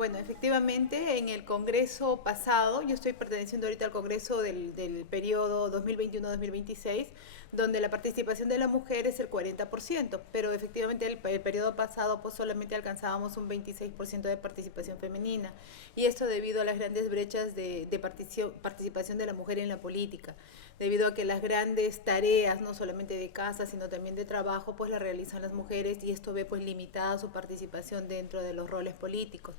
Bueno, efectivamente, en el Congreso pasado, yo estoy perteneciendo ahorita al Congreso del periodo 2021-2026, donde la participación de la mujer es el 40%, pero efectivamente el periodo pasado pues solamente alcanzábamos un 26% de participación femenina, y esto debido a las grandes brechas de participación de la mujer en la política, debido a que las grandes tareas, no solamente de casa, sino también de trabajo, pues las realizan las mujeres, y esto ve pues limitada su participación dentro de los roles políticos.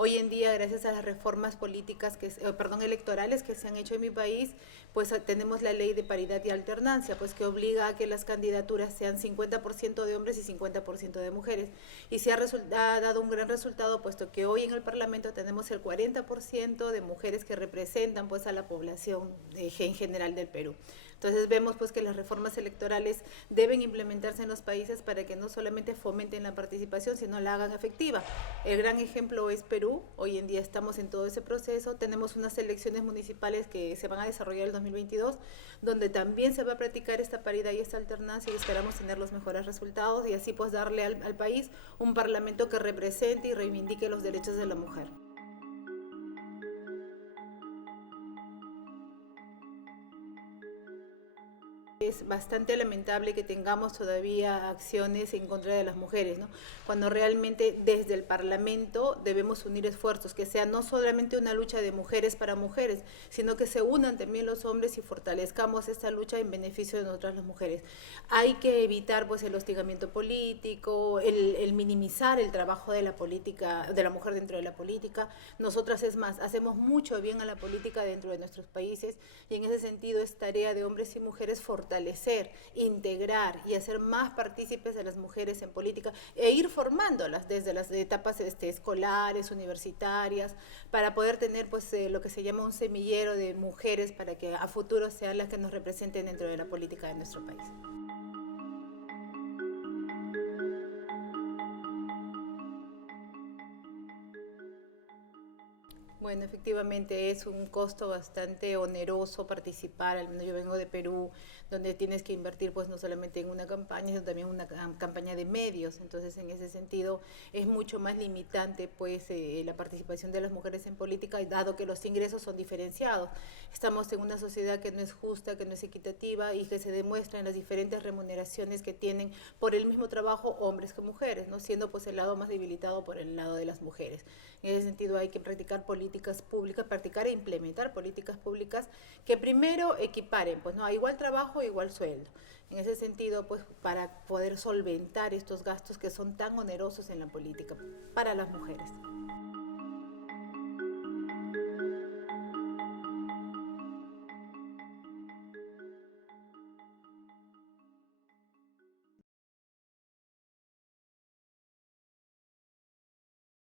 Hoy en día, gracias a las reformas políticas, electorales que se han hecho en mi país, pues tenemos la ley de paridad y alternancia, pues que obliga a que las candidaturas sean 50% de hombres y 50% de mujeres. Y ha dado un gran resultado, puesto que hoy en el Parlamento tenemos el 40% de mujeres que representan pues a la población en general del Perú. Entonces vemos pues que las reformas electorales deben implementarse en los países para que no solamente fomenten la participación, sino la hagan efectiva. El gran ejemplo es Perú. Hoy en día estamos en todo ese proceso. Tenemos unas elecciones municipales que se van a desarrollar el 2022, donde también se va a practicar esta paridad y esta alternancia, y esperamos tener los mejores resultados y así pues darle al país un parlamento que represente y reivindique los derechos de la mujer. Es bastante lamentable que tengamos todavía acciones en contra de las mujeres, ¿no? Cuando realmente desde el Parlamento debemos unir esfuerzos, que sea no solamente una lucha de mujeres para mujeres, sino que se unan también los hombres y fortalezcamos esta lucha en beneficio de nosotras las mujeres. Hay que evitar pues el hostigamiento político, el minimizar el trabajo de la política, de la mujer dentro de la política. Nosotras, es más, hacemos mucho bien a la política dentro de nuestros países, y en ese sentido es tarea de hombres y mujeres fortalecer, integrar y hacer más partícipes a las mujeres en política, e ir formándolas desde las etapas escolares, universitarias, para poder tener pues lo que se llama un semillero de mujeres para que a futuro sean las que nos representen dentro de la política de nuestro país. Bueno, efectivamente es un costo bastante oneroso participar, al menos yo vengo de Perú, donde tienes que invertir pues no solamente en una campaña, sino también en una campaña de medios. Entonces en ese sentido es mucho más limitante pues la participación de las mujeres en política, dado que los ingresos son diferenciados. Estamos en una sociedad que no es justa, que no es equitativa, y que se demuestra en las diferentes remuneraciones que tienen por el mismo trabajo hombres que mujeres, ¿no? Siendo pues el lado más debilitado por el lado de las mujeres. En ese sentido hay que practicar políticas públicas, practicar e implementar políticas públicas que primero equiparen, pues no, a igual trabajo, igual sueldo. En ese sentido, pues para poder solventar estos gastos que son tan onerosos en la política para las mujeres.